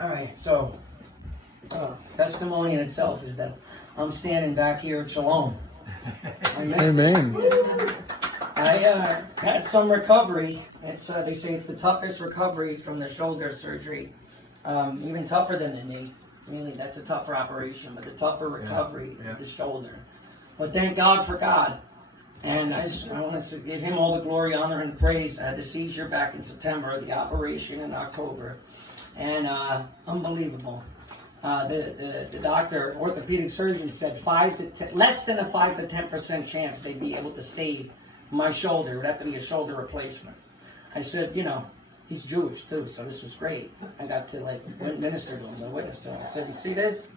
All right, so testimony in itself is that I'm standing back here at Shalom. I missed it. Amen. I had some recovery. They say it's the toughest recovery from the shoulder surgery, even tougher than the knee. Really, that's a tougher operation, but the tougher recovery is the shoulder. But thank God for God. And I want to give him all the glory, honor, and praise. I had the seizure back in September, the operation in October. And unbelievable. The doctor, orthopedic surgeon, said less than a 5 to 10% chance they'd be able to save my shoulder. It would have to be a shoulder replacement. I said, he's Jewish too, so this was great. I got to minister to him, witness to him. I said, you see this?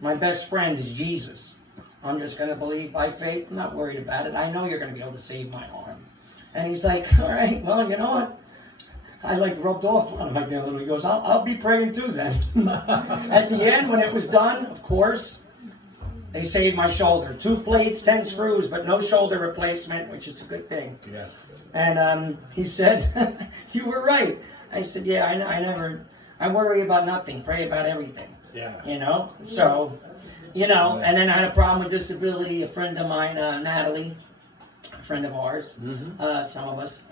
My best friend is Jesus. I'm just going to believe by faith. I'm not worried about it. I know you're going to be able to save my arm. And he's like, all right, well, you know what? I rubbed off on him again, and he goes, I'll be praying too then. At the end, when it was done, of course, they saved my shoulder. 2 plates, 10 screws, but no shoulder replacement, which is a good thing. Yeah. And he said, you were right. I said, yeah, I worry about nothing, pray about everything. Yeah. So, and then I had a problem with disability. A friend of mine, Natalie, a friend of ours, some of us,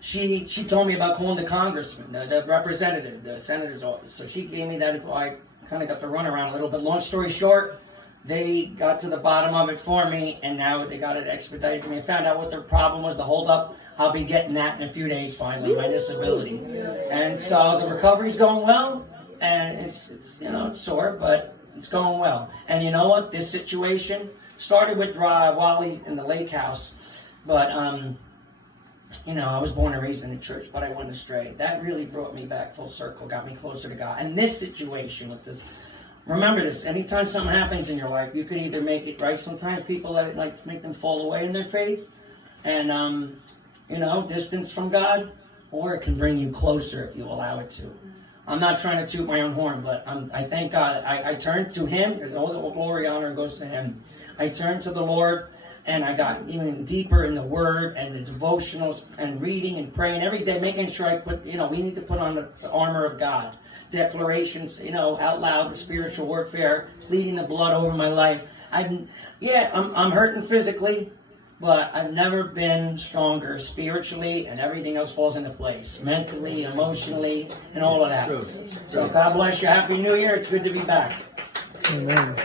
she told me about calling the congressman, the representative, the senator's office. So she gave me that. I kind of got to run around a little bit. Long story short, they got to the bottom of it for me, and now they got it expedited for me. I found out what their problem was, the holdup. I'll be getting that in a few days, finally, my disability. And so the recovery's going well, and it's sore, but it's going well. And you know what? This situation started with Wally in the lake house, but I was born and raised in the church, but I went astray. That really brought me back full circle, got me closer to God. And this situation with this, remember this, anytime something happens in your life, you can either make it right. Sometimes people like to make them fall away in their faith and, distance from God, or it can bring you closer if you allow it to. I'm not trying to toot my own horn, but I thank God. I turned to him, because all the glory, honor goes to him. I turned to the Lord, and I got even deeper in the Word and the devotionals and reading and praying every day, making sure I put, we need to put on the armor of God. Declarations, out loud, the spiritual warfare, pleading the blood over my life. I'm hurting physically, but I've never been stronger spiritually, and everything else falls into place. Mentally, emotionally, and all of that. So God bless you. Happy New Year. It's good to be back. Amen.